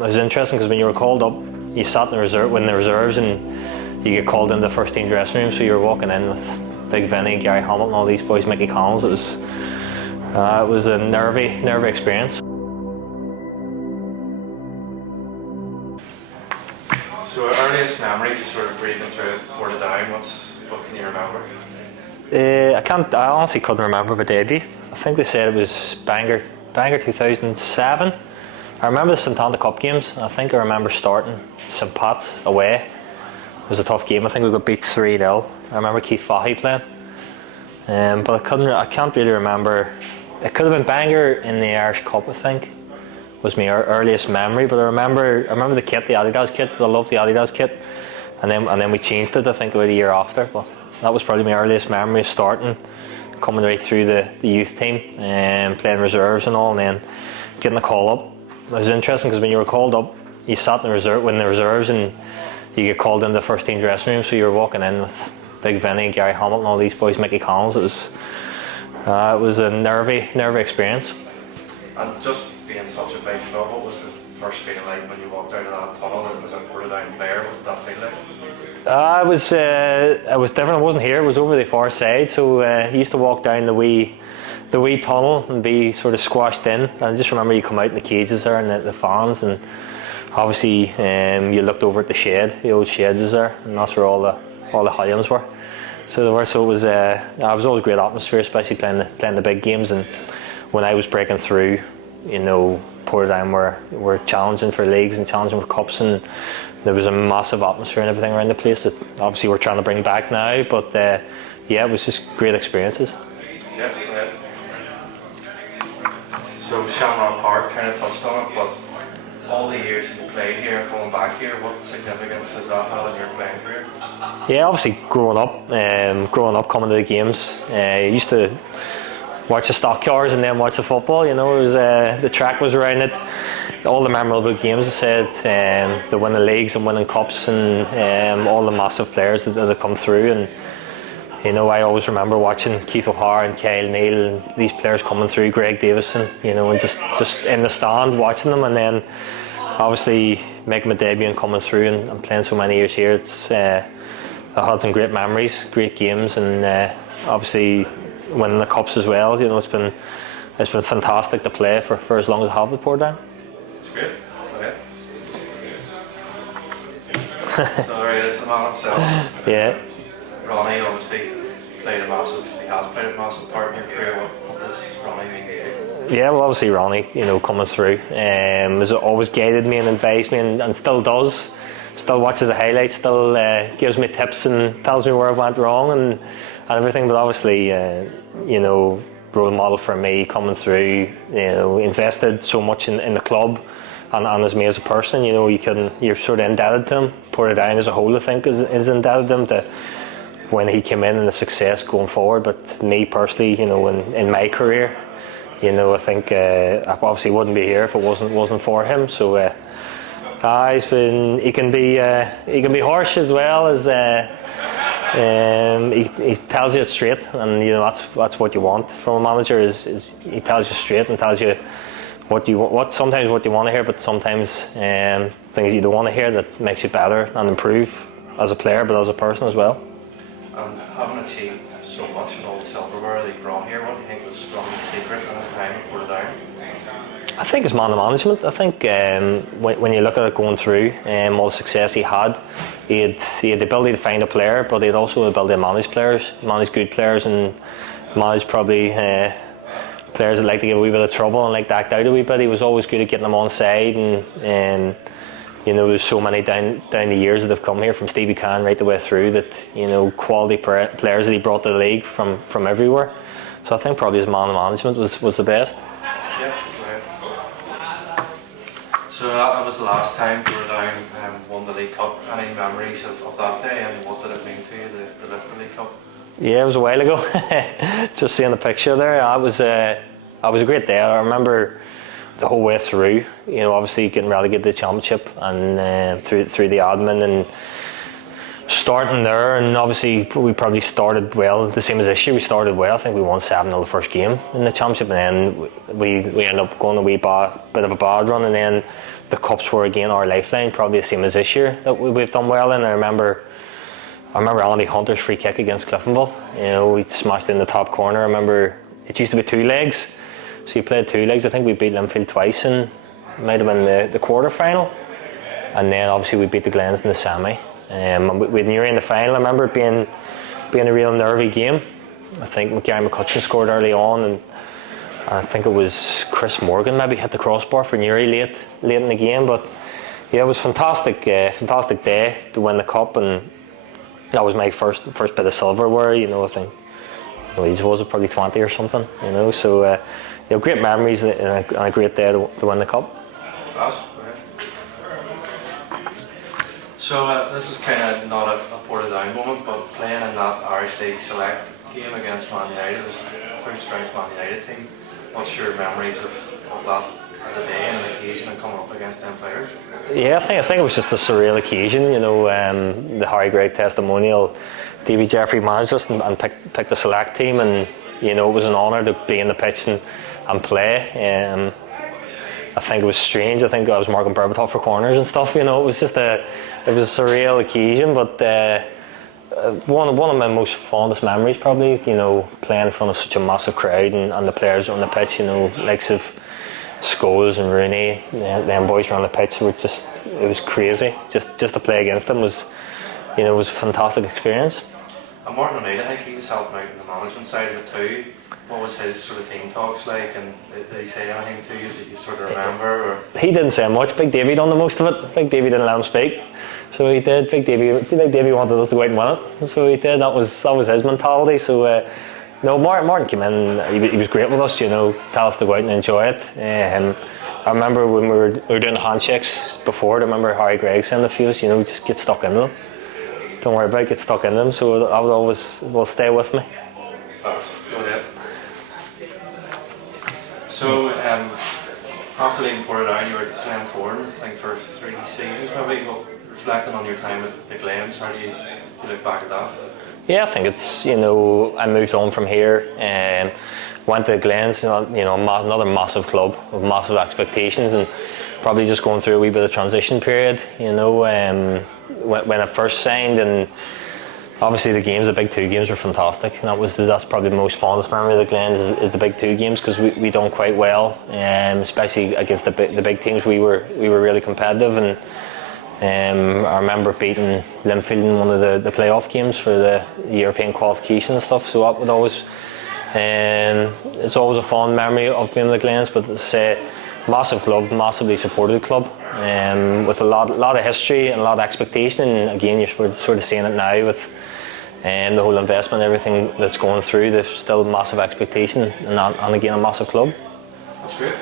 It was interesting because when you were called up, you sat in the reserves, and you get called into the first team dressing room. So you were walking in with Big Vinny, Gary Hamilton, all these boys, Mickey Collins. It was a nervy experience. So earliest memories of sort of breathing through Portadown, what can you remember? I honestly couldn't remember the debut. I think they said it was Bangor 2007. I remember the St Anna Cup games. I think I remember starting St Pat's away. It was a tough game. I think we got beat 3-0. I remember Keith Fahey playing. But I can't really remember. It could have been Bangor in the Irish Cup, I think, was my earliest memory. But I remember the kit, the Adidas kit, because I loved the Adidas kit. And then we changed it, I think, about a year after. But that was probably my earliest memory of starting, coming right through the youth team and playing reserves and all, and then getting the call up. It was interesting because when you were called up, you sat in the reserves, and you get called into the first team dressing room. So you were walking in with Big Vinny, Gary Hamilton, all these boys, Mickey Collins. It was a nervy experience. And just being such a big club, what was the first feeling like when you walked out of that tunnel as a Portadown player? What did that feel like? It was different. I wasn't here. It was over the far side. So you used to walk down the wee tunnel and be sort of squashed in. And I just remember you come out in the cages there and the fans, and obviously you looked over at the shed. The old shed was there, and that's where all the Highlands were. So it was always a great atmosphere, especially playing the big games. And when I was breaking through, Portadown were challenging for leagues and challenging for cups, and there was a massive atmosphere and everything around the place that obviously we're trying to bring back now. But it was just great experiences. Yeah. So Shamrock Park kind of touched on it, but all the years you played here and coming back here, what significance has that had in your playing career? Yeah, obviously growing up, coming to the games, I used to watch the stock cars and then watch the football. It was the track was around it. All the memorable games, I said, the winning leagues and winning cups, and all the massive players that have come through. And I always remember watching Keith O'Hara and Kyle Neal and these players coming through, Greg Davison, and just in the stand watching them, and then obviously making my debut and coming through and playing so many years here. I had some great memories, great games, and obviously winning the cups as well. It's been fantastic to play for as long as I have with Portadown. It's great. Okay. So there he is, the man himself. Yeah. Ronnie obviously he has played a massive part in your career. What does Ronnie mean to you? Yeah, well, obviously Ronnie, coming through, has always guided me and advised me, and still does. Still watches the highlights, still gives me tips and tells me where I went wrong and everything. But obviously, role model for me coming through. Invested so much in the club and as me as a person. You're sort of indebted to him. Portadown as a whole, I think, is indebted to him to when he came in and the success going forward. But me personally, in my career, I think I obviously wouldn't be here if it wasn't for him. So he can be harsh as well as he tells you it straight, and that's what you want from a manager. Is he tells you straight and tells you sometimes what you want to hear, but sometimes things you don't want to hear that makes you better and improve as a player, but as a person as well. And having achieved so much in all the silverware that he brought here, what do you think was Ronnie's secret in his time at Portadown? I think it's man management. I think when you look at it going through all the success he had the ability to find a player, but he had also the ability to manage good players, and manage probably players that like to give a wee bit of trouble and like to act out a wee bit. He was always good at getting them on side, and there's so many down the years that have come here from Stevie Can right the way through that quality players that he brought to the league from everywhere. So I think probably his man management was the best. Yeah. So that was the last time Portadown won the League Cup. Any memories of that day, and what did it mean to you, the lift the League Cup? Yeah, it was a while ago. Just seeing the picture there, it was a great day. I remember the whole way through. Obviously getting relegated to the championship, and through the admin and starting there, and obviously we probably started well, the same as this year. We started well. I think we won 7-0 the first game in the championship, and then we ended up going a bit of a bad run, and then the cups were again our lifeline, probably the same as this year that we've done well in. I remember Andy Hunter's free kick against Cliftonville. You know, we smashed it in the top corner. I remember it used to be 2 legs, so you played 2 legs. I think we beat Linfield twice, and it might have been the quarter final, and then obviously we beat the Glens in the semi. We had Newry in the final. I remember it being a real nervy game. I think Gary McCutcheon scored early on, and I think it was Chris Morgan maybe hit the crossbar for Newry late in the game. But yeah, it was fantastic day to win the cup, and that was my first bit of silverware. You know, I think he was probably 20 or something. You know, so great memories and a great day to win the cup. Awesome. So this is kind of not a Portadown moment, but playing in that Irish League Select game against Man United, this full-strength Man United team, what's your memories of that as a day and an occasion and coming up against them players? Yeah, I think it was just a surreal occasion. You know, the Harry Gregg testimonial, Davy Jeffrey managed us and picked the Select team, and you know, it was an honour to be in the pitch and play. I think it was strange. I think I was marking Berbatov for corners and stuff. You know, it was a surreal occasion. But one of my most fondest memories, probably, you know, playing in front of such a massive crowd and the players on the pitch. You know, likes of Scholes and Rooney, them boys around the pitch were it was crazy. Just to play against them was a fantastic experience. And Martin O'Neill, I think he was helping out in the management side of it too. What was his sort of team talks like, and did he say anything to you that you sort of remember? Or? He didn't say much. Big Davy done the most of it. Big Davy didn't let him speak, so he did. Big Davy wanted us to go out and win it, so he did. That was his mentality. So no, Martin came in. He was great with us. You know, tell us to go out and enjoy it. I remember when we were doing handshakes before. I remember Harry Gregg saying to a few of us, you know, just get stuck into them. Don't worry about it, get stuck in them. So I would always, stay with me. So after leaving Portadown, you were at Glentoran, I think, for 3 seasons maybe. But reflecting on your time at the Glens, how do you look back at that? Yeah, I think it's, you know, I moved on from here and went to the Glens, you know, another massive club with massive expectations, and probably just going through a wee bit of transition period, you know, when I first signed. And obviously the big 2 games were fantastic, and that's probably the most fondest memory of the Glens is the big 2 games, because we done quite well, especially against the big teams. We were really competitive, and I remember beating Linfield in one of the playoff games for the European qualification and stuff. So that would always, it's always a fond memory of being in the Glens. But it's a massive club, massively supported club, with a lot of history and a lot of expectation. And again, you're sort of seeing it now with the whole investment, everything that's going through. There's still massive expectation, and again, a massive club. That's great.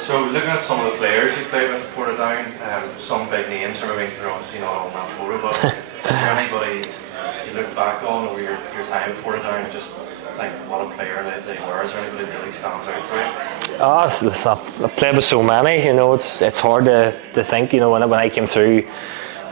So looking at some of the players you played with at Portadown, some big names, or maybe you're obviously not on that photo, but is there anybody you look back on over your time at Portadown and just think what a player they were? Is there anybody that really stands out for you? Listen, I've played with so many, you know, it's hard to think. You know, when I came through,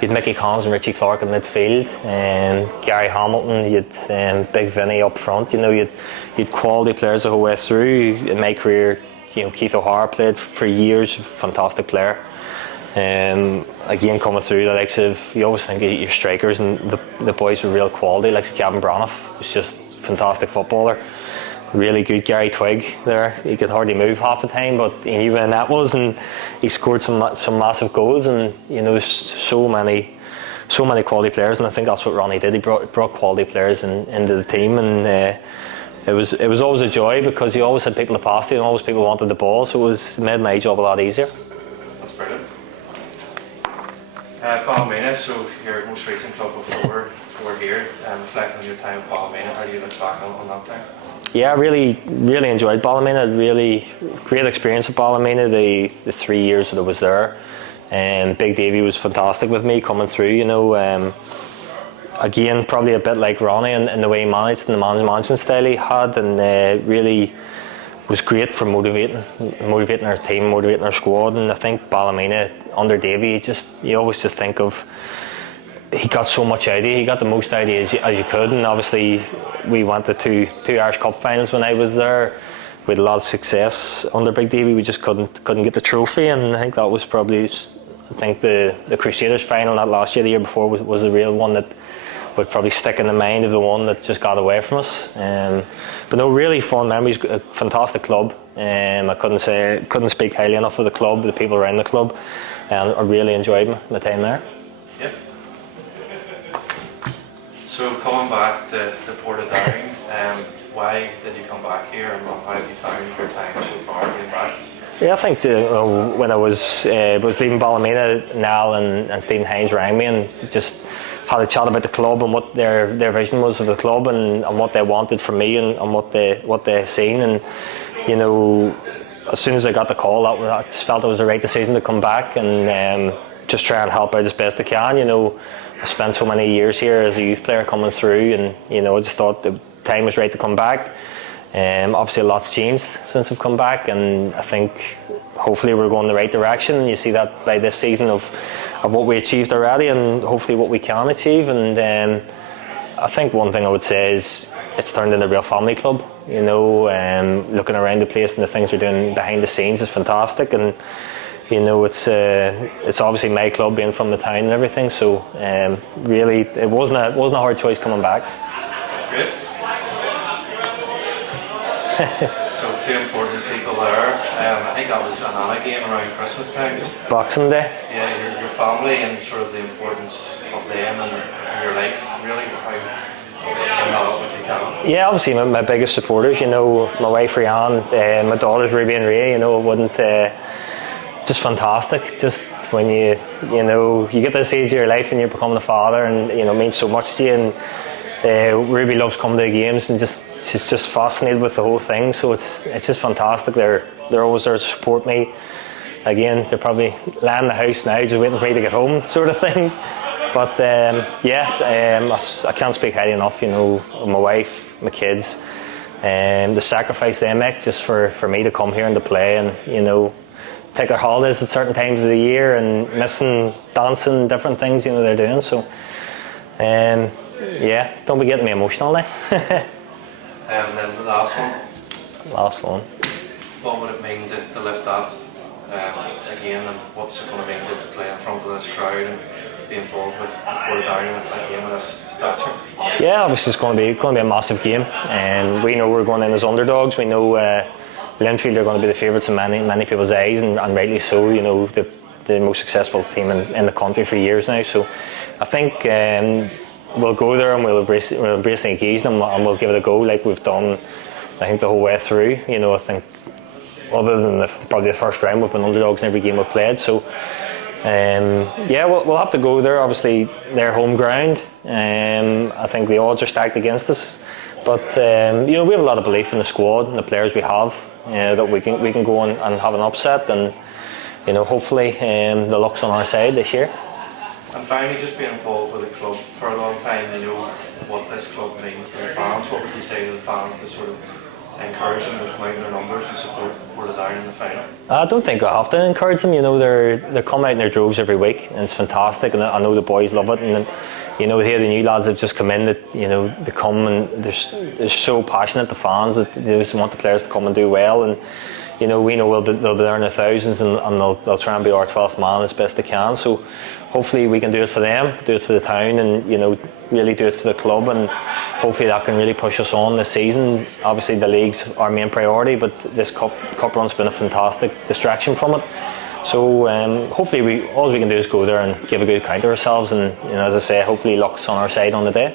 you had Mickey Collins and Richie Clark in midfield, and Gary Hamilton, you had Big Vinny up front. You know, you had quality players the whole way through. In my career, you know, Keith O'Hara played for years, fantastic player. Again, coming through the likes of, you always think of your strikers, and the boys with real quality, like Gavin Braniff was just fantastic footballer. Really good Gary Twigg there. He could hardly move half the time, but he knew when that was, and he scored some massive goals. And you know, so many quality players, and I think that's what Ronnie did. He brought quality players into the team, and it was always a joy, because he always had people to pass to, and always people wanted the ball, so it made my job a lot easier. That's brilliant. Ballymena, so your most recent club before here, reflecting on your time at Ballymena, how do you look back on that time? Yeah, I really enjoyed Ballymena. Really great experience at Ballymena, the 3 years that I was there. And Big Davy was fantastic with me coming through, you know. Again, probably a bit like Ronnie in the way he managed and the management style he had, and really was great for motivating our team, motivating our squad. And I think Ballymena under Davy, you always just think of, he got so much out of you. He got the most out of you as you could. And obviously we went to two Irish Cup finals when I was there. We had a lot of success under Big Davy. We just couldn't get the trophy, and I think that was probably, I think the Crusaders final, not last year, the year before, was the real one that would probably stick in the mind of the one that just got away from us. But no, really fond memories. A fantastic club. I couldn't speak highly enough of the club, the people around the club, and I really enjoyed my time there. Yep. So coming back to Portadown, why did you come back here, and how have you found your time so far being back? Yeah, I think when I was leaving Ballymena, Niall and Stephen Hines rang me and just had a chat about the club and what their vision was of the club and what they wanted from me and what they seen. And you know, as soon as I got the call, I just felt it was the right decision to come back and just try and help out as best I can. You know, I spent so many years here as a youth player coming through, and you know, I just thought the time was right to come back. Obviously a lot's changed since I've come back, and I think hopefully we're going the right direction. You see that by this season of what we achieved already, and hopefully what we can achieve. And I think one thing I would say is it's turned into a real family club. You know, looking around the place and the things we're doing behind the scenes is fantastic. And you know, it's obviously my club, being from the town and everything. So really, it wasn't a hard choice coming back. That's great. So two important people there. I think that was an Anna game around Christmas time. Just Boxing Day. Yeah, your family and sort of the importance of them and your life. Really, how sum that up if you can. Yeah, obviously my biggest supporters. You know, my wife Rianne, my daughters Ruby and Ray. You know, it wouldn't. Just fantastic. Just when you get this age of your life and you're becoming a father, and you know, it means so much to you. And Ruby loves coming to the games, and she's just fascinated with the whole thing. So it's just fantastic. They're always there to support me. Again, they're probably laying in the house now, just waiting for me to get home, sort of thing. But I can't speak highly enough. You know, my wife, my kids, the sacrifice they make just for me to come here and to play, and you know, take their holidays at certain times of the year and missing dancing, different things, you know, they're doing. So yeah, don't be getting me emotional now. And then the last one. Last one. What would it mean to lift that again, and what's it going to mean to play in front of this crowd and be involved with Portadown in a game of this stature? Yeah, obviously it's going to be a massive game, and we know we're going in as underdogs. We know Linfield are going to be the favourites in many people's eyes, and rightly so. You know, the most successful team in the country for years now. So I think we'll go there and we'll embrace the occasion, and we'll give it a go like we've done, I think, the whole way through. You know, I think other than probably the first round, we've been underdogs in every game we've played. So yeah, we'll have to go there. Obviously, their home ground. I think the odds are stacked against us, but you know, we have a lot of belief in the squad and the players we have, that we can go and have an upset, and you know, hopefully the luck's on our side this year. And finally, just being involved with the club for a long time, you know what this club means to the fans. What would you say to the fans to sort of encourage them to come out in their numbers and support Portadown in the final? I don't think I have to encourage them. You know, they're coming out in their droves every week, and it's fantastic. And I know the boys love it. And you know, here the new lads have just come in. That you know, they come and they're so passionate. The fans that they just want the players to come and do well. And you know, we know they'll be there in their thousands, and they'll try and be our 12th man as best they can. So hopefully we can do it for them, do it for the town, and you know, really do it for the club, and hopefully that can really push us on this season. Obviously the league's our main priority, but this cup run's been a fantastic distraction from it. So hopefully all we can do is go there and give a good account of ourselves, and you know, as I say, hopefully luck's on our side on the day.